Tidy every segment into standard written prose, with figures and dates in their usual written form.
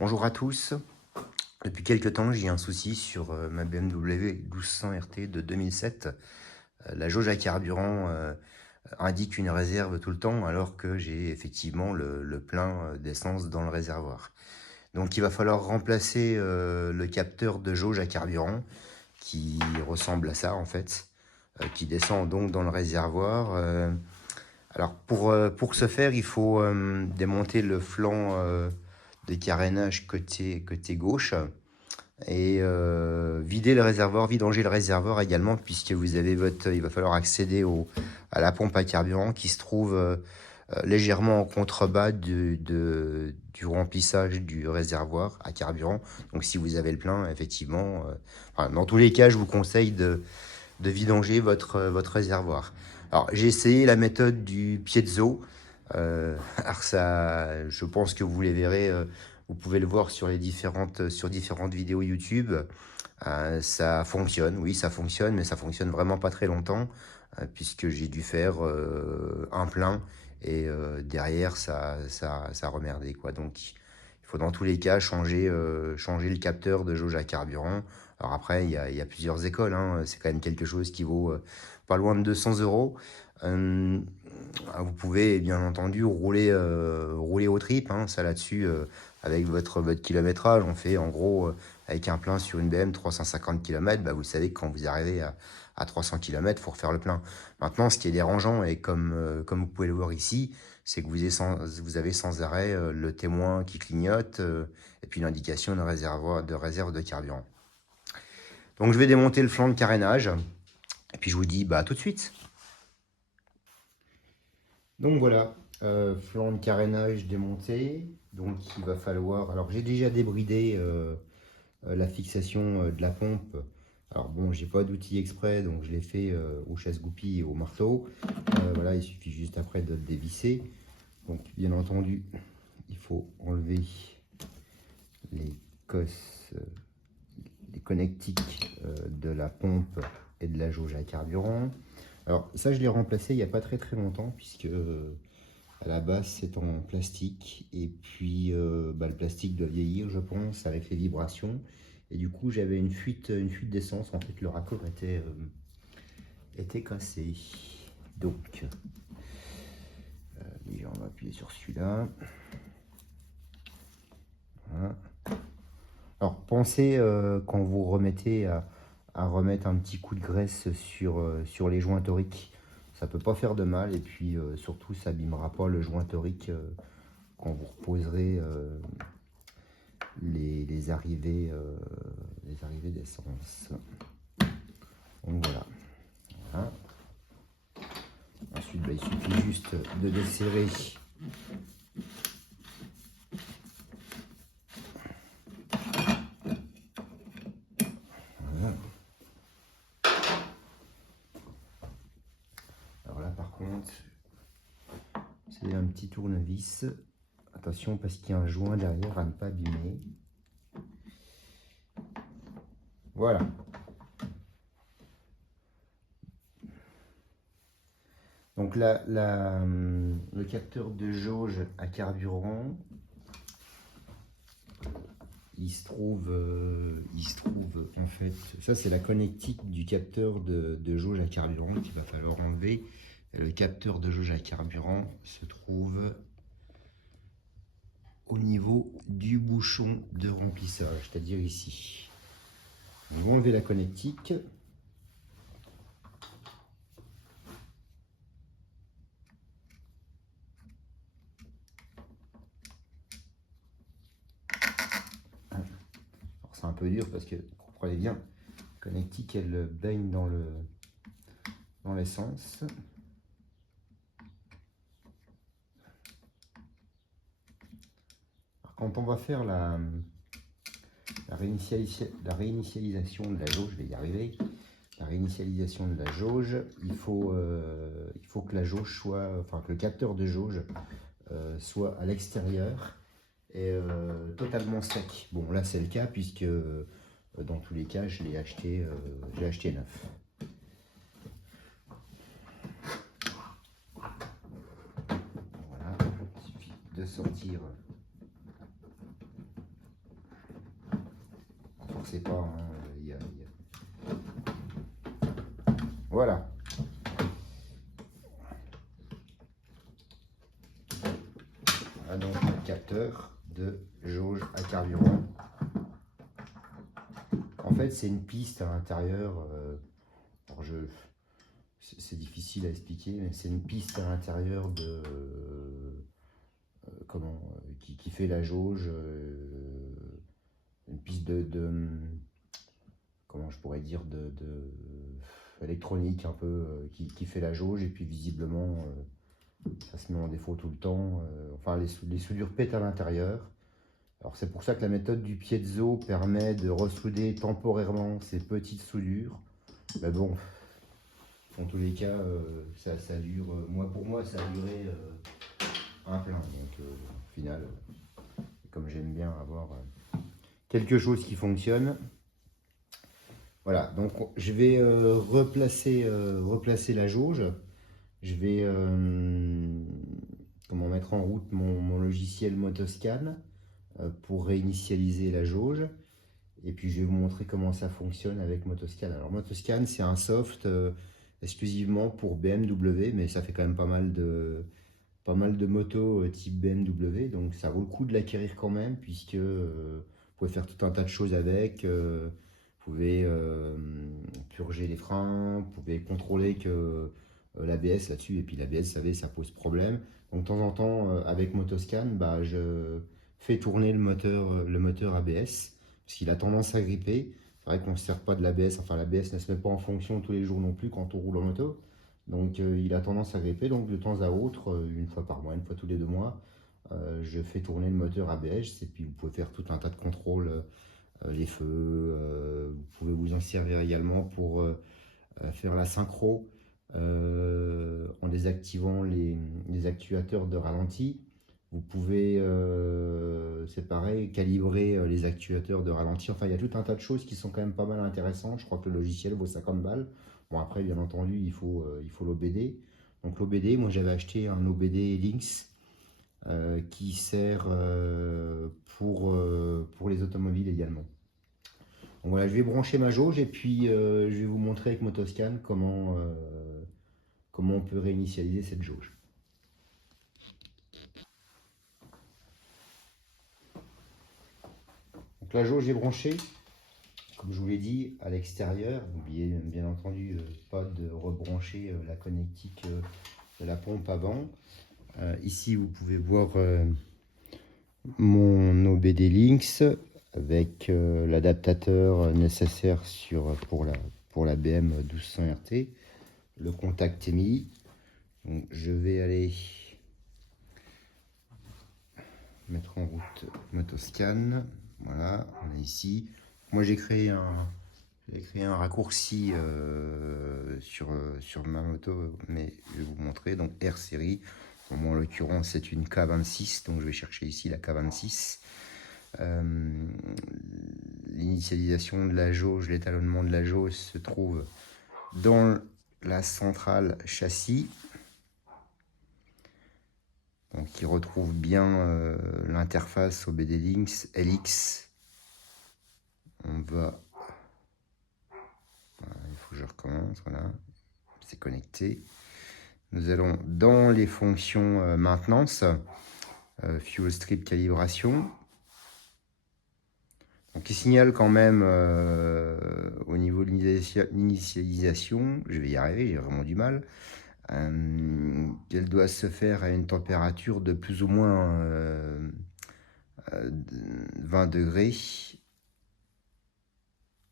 Bonjour à tous. Depuis quelques temps, j'ai un souci sur ma BMW 1200 RT de 2007. La jauge à carburant indique une réserve tout le temps, alors que j'ai effectivement le plein d'essence dans le réservoir. Donc il va falloir remplacer le capteur de jauge à carburant, qui ressemble à ça en fait, qui descend donc dans le réservoir. Alors pour ce faire, il faut démonter le flanc de carénage côté gauche et vider le réservoir, vidanger le réservoir également, puisque vous avez il va falloir accéder à la pompe à carburant qui se trouve légèrement en contrebas du remplissage du réservoir à carburant. Donc si vous avez le plein, effectivement, enfin, dans tous les cas, je vous conseille de vidanger votre réservoir. Alors j'ai essayé la méthode du piezo. Alors ça, je pense que vous les verrez, vous pouvez le voir sur différentes vidéos YouTube. Ça fonctionne, oui, ça fonctionne, mais ça fonctionne vraiment pas très longtemps, puisque j'ai dû faire un plein et derrière ça remerdait quoi. Donc il faut dans tous les cas changer le capteur de jauge à carburant. Alors après, il y a plusieurs écoles, hein. C'est quand même quelque chose qui vaut pas loin de 200 euros. Euh, Vous pouvez bien entendu rouler au trip, hein, ça là-dessus, avec votre kilométrage. On fait en gros, avec un plein sur une BM 350 km, bah, vous savez que quand vous arrivez à 300 km, il faut refaire le plein. Maintenant, ce qui est dérangeant, et comme vous pouvez le voir ici, c'est que vous avez sans arrêt le témoin qui clignote et puis l'indication de réserve de carburant. Donc je vais démonter le flanc de carénage et puis je vous dis bah, à tout de suite. Donc voilà, flanc de carénage démonté. Donc il va falloir. Alors j'ai déjà débridé la fixation de la pompe. Alors bon, j'ai pas d'outil exprès, donc je l'ai fait au chasse-goupille et au marteau. Voilà, il suffit juste après de le dévisser. Donc bien entendu, il faut enlever les cosses, les connectiques de la pompe et de la jauge à carburant. Alors ça, je l'ai remplacé il n'y a pas très longtemps, puisque à la base c'est en plastique, et puis le plastique doit vieillir, je pense, avec les vibrations, et du coup j'avais une fuite d'essence. En fait, le raccord était cassé. Donc déjà on va appuyer sur celui-là. Voilà. Alors pensez quand vous remettez à remettre un petit coup de graisse sur les joints toriques. Ça peut pas faire de mal, et puis surtout ça abîmera pas le joint torique quand vous reposerez les arrivées d'essence. Donc voilà. Voilà. Ensuite, il suffit juste de desserrer voilà. Alors là par contre, c'est un petit tournevis. Attention, parce qu'il y a un joint derrière à ne pas abîmer. Voilà. Donc là, le capteur de jauge à carburant, il se trouve en fait, ça c'est la connectique du capteur de jauge à carburant qu'il va falloir enlever. Le capteur de jauge à carburant se trouve au niveau du bouchon de remplissage, c'est-à-dire ici. On va enlever la connectique. C'est un peu dur parce que, comprenez bien, la connectique elle baigne dans l'essence. Quand on va faire la réinitialisation de la jauge, je vais y arriver, la réinitialisation de la jauge, il faut que la jauge soit, enfin que le capteur de jauge soit à l'extérieur et totalement sec. Bon, là c'est le cas, puisque dans tous les cas je l'ai acheté neuf. Voilà, il suffit de sortir forcez pas. Hein, Voilà. Voilà donc le capteur de jauge à carburant. En fait, c'est une piste à l'intérieur. C'est difficile à expliquer, mais c'est une piste à l'intérieur de qui fait la jauge, une piste comment je pourrais dire électronique un peu qui fait la jauge, et puis visiblement ça se met en défaut tout le temps. Enfin, les soudures pètent à l'intérieur. Alors c'est pour ça que la méthode du piezo permet de ressouder temporairement ces petites soudures. Mais bon, en tous les cas, ça dure. Pour moi, ça a duré un plein. Donc au final, comme j'aime bien avoir quelque chose qui fonctionne. Voilà, donc je vais replacer la jauge. Je vais mettre en route mon logiciel Motoscan pour réinitialiser la jauge. Et puis je vais vous montrer comment ça fonctionne avec Motoscan. Alors Motoscan, c'est un soft exclusivement pour BMW, mais ça fait quand même pas mal de motos type BMW, donc ça vaut le coup de l'acquérir quand même, puisque vous pouvez faire tout un tas de choses avec. Vous pouvez purger les freins, vous pouvez contrôler que l'ABS là-dessus, et puis l'ABS, vous savez, ça pose problème. Donc de temps en temps, avec Motoscan, je fais tourner le moteur ABS, parce qu'il a tendance à gripper. C'est vrai qu'on ne se sert pas de l'ABS, enfin l'ABS ne se met pas en fonction tous les jours non plus quand on roule en moto. Donc il a tendance à gripper, donc de temps à autre, une fois par mois, une fois tous les 2 mois, je fais tourner le moteur ABS, et puis vous pouvez faire tout un tas de contrôles, les feux, vous pouvez vous en servir également pour faire la synchro en désactivant les actuateurs de ralenti. Vous pouvez, c'est pareil, calibrer les actuateurs de ralenti. Enfin, il y a tout un tas de choses qui sont quand même pas mal intéressantes. Je crois que le logiciel vaut 50 balles. Bon, après, bien entendu, il faut l'OBD. Donc l'OBD, moi j'avais acheté un OBD Lynx qui sert pour les automobiles également. Donc voilà, je vais brancher ma jauge, et puis je vais vous montrer avec Motoscan comment on peut réinitialiser cette jauge. Donc la jauge est branchée, comme je vous l'ai dit, à l'extérieur. N'oubliez bien entendu pas de rebrancher la connectique de la pompe avant. Ici, vous pouvez voir mon OBD Lynx avec l'adaptateur nécessaire pour la BM 1200 RT, le contact EMI. Donc, je vais aller mettre en route Motoscan. Voilà, on est ici. Moi, j'ai créé un raccourci sur ma moto, mais je vais vous montrer. Donc R série, moi en l'occurrence c'est une K26, donc je vais chercher ici la K26. L'initialisation de la jauge, l'étalonnement de la jauge se trouve dans la centrale châssis. Donc il retrouve bien l'interface OBD Lynx LX. On va... Voilà, il faut que je recommence, voilà, c'est connecté. Nous allons dans les fonctions maintenance, fuel strip calibration. Donc il signale quand même au niveau de l'initialisation, je vais y arriver, j'ai vraiment du mal, qu'elle doit se faire à une température de plus ou moins 20 degrés.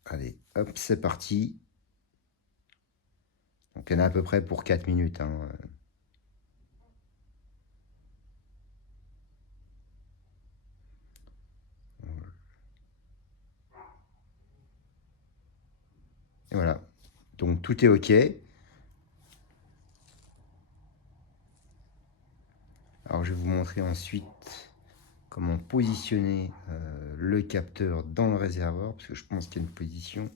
Allez, hop, c'est parti. Donc elle est à peu près pour 4 minutes. Hein. Et voilà, donc tout est OK. Alors je vais vous montrer ensuite comment positionner le capteur dans le réservoir, parce que je pense qu'il y a une position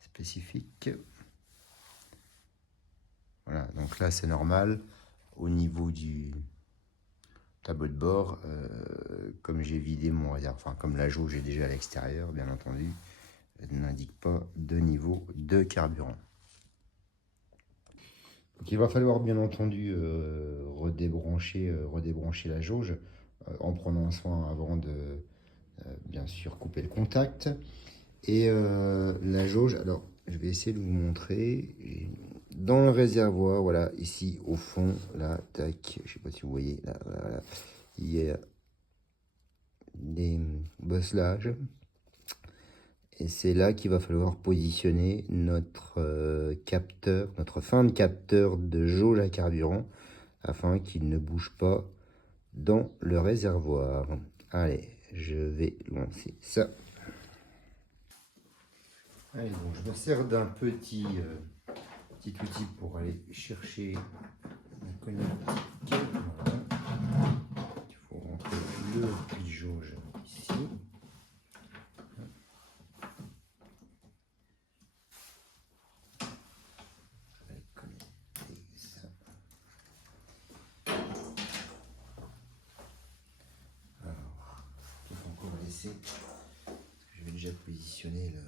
spécifique. Voilà, donc là c'est normal. Au niveau du tableau de bord, comme j'ai vidé mon réservoir, enfin comme la jauge est déjà à l'extérieur, bien entendu, n'indique pas de niveau de carburant. Donc, il va falloir bien entendu redébrancher la jauge en prenant soin avant de bien sûr couper le contact. Et la jauge, alors je vais essayer de vous montrer. Dans le réservoir, voilà, ici au fond, là, tac, je sais pas si vous voyez, là, voilà, il y a des bosselages. Et c'est là qu'il va falloir positionner notre capteur, notre fin de capteur de jauge à carburant, afin qu'il ne bouge pas dans le réservoir. Allez, je vais lancer ça. Allez, donc je me sers d'un petit outil pour aller chercher mon connectique. Voilà. Il faut rentrer le pli jauge ici. Je vais connecter ça. Alors, il faut encore laisser, parce que je vais déjà positionner le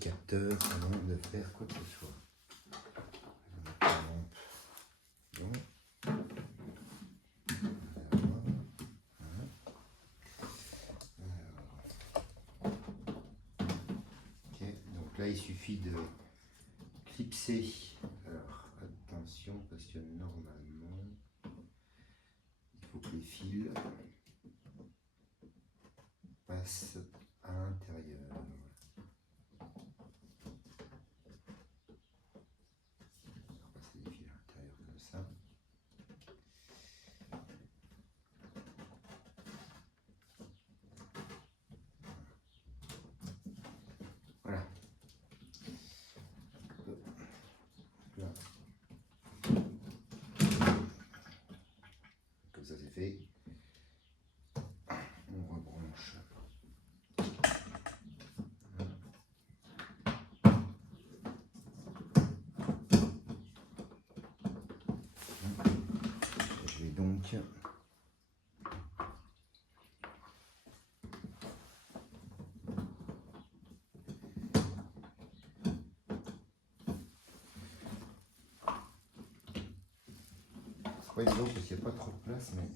capteur avant de faire quoi que ce soit. Non. Ok, donc là il suffit de clipser. Alors attention parce que normalement il faut que les fils passent à l'intérieur. Passer les fils à l'intérieur comme ça. Voilà. Là. Comme ça c'est fait. On rebranche. Je vais donc pas évident parce qu'il n'y a pas trop de place, mais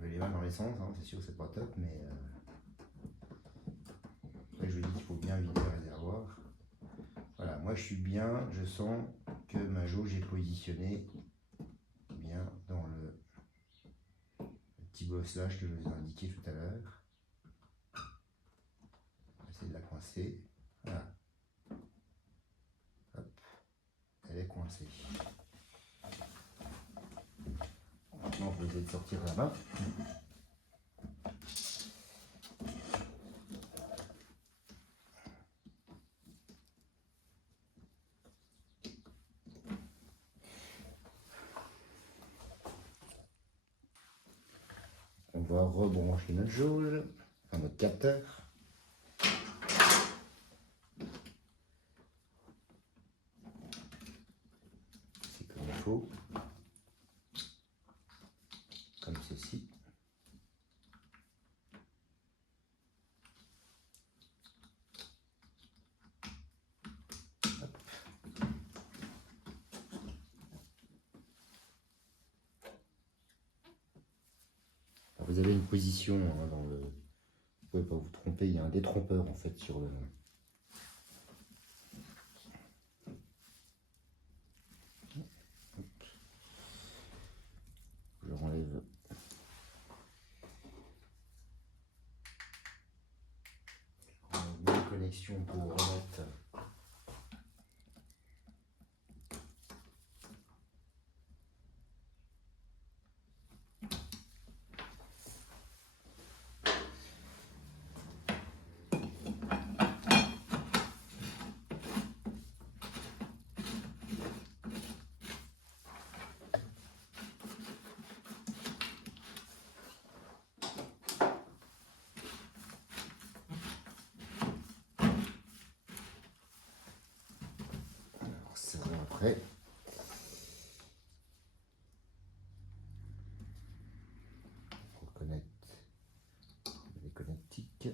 les mains dans les sens, hein, c'est sûr que c'est pas top, mais après je vous dis qu'il faut bien vider le réservoir. Voilà, moi je suis bien, je sens que ma jauge est positionnée bien dans le petit bosselage que je vous ai indiqué tout à l'heure. On va essayer de la coincer. Voilà. Hop, elle est coincée. Maintenant, je vais essayer de sortir la main. On va rebrancher notre jauge, enfin notre capteur. C'est comme il faut. Comme ceci. Hop. Alors, vous avez une position hein, dans le... Vous ne pouvez pas vous tromper, il y a un détrompeur en fait sur le... Je renlève une connexion pour remettre prêt. Reconnecte les connectiques.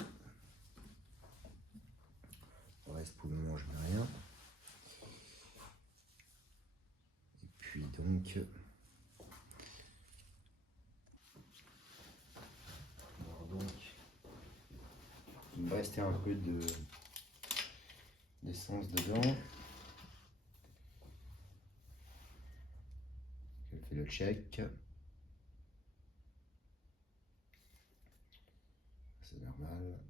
Le reste pour le moment je mets rien. Et puis donc il me restait un peu d'essence dedans. Je fais le check. C'est normal.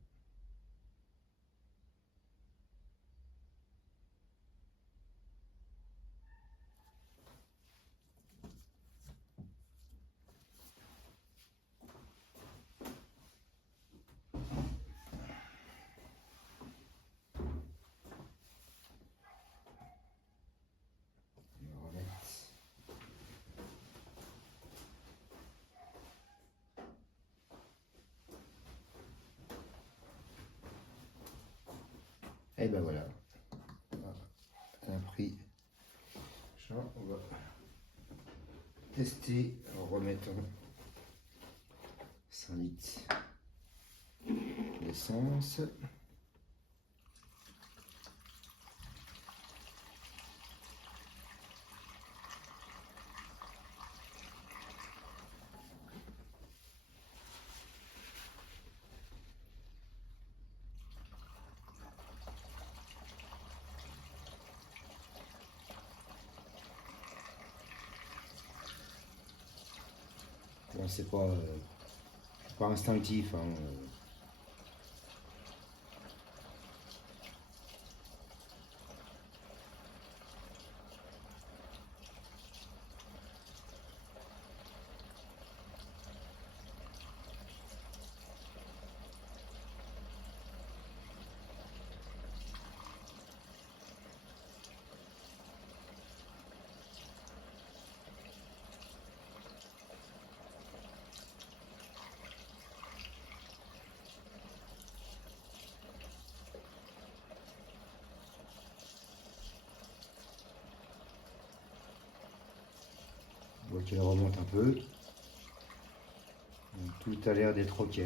Et ben voilà, un prix. On va tester en remettant 5 litres d'essence. Bon, c'est pas instinctif, hein. On voit qu'elle remonte un peu. Donc, tout a l'air d'être ok.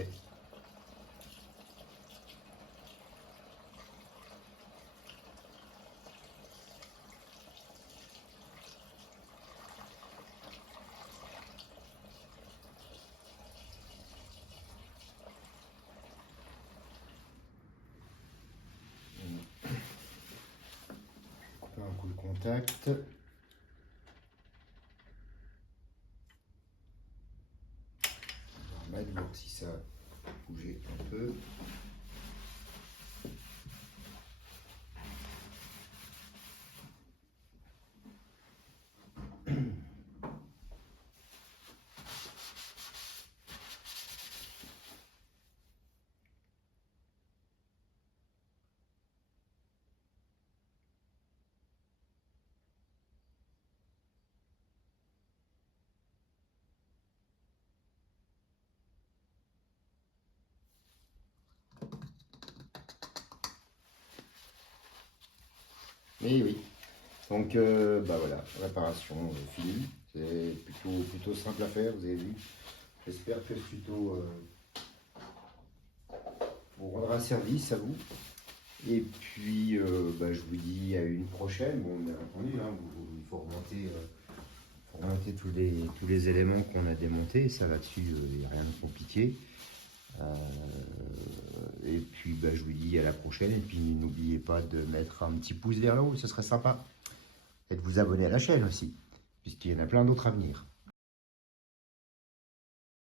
Couper un coup de contact. On va remettre, voir si ça a bougé un peu. Et oui, donc bah voilà, réparation finie. C'est plutôt simple à faire, vous avez vu. J'espère que ce tuto vous rendra service à vous. Et puis bah, je vous dis à une prochaine. Bon, bien entendu, hein, il faut remonter tous les éléments qu'on a démontés. Ça là-dessus, il n'y a rien de compliqué. Et puis bah, je vous dis à la prochaine. Et puis n'oubliez pas de mettre un petit pouce vers le haut, ce serait sympa. Et de vous abonner à la chaîne aussi, puisqu'il y en a plein d'autres à venir.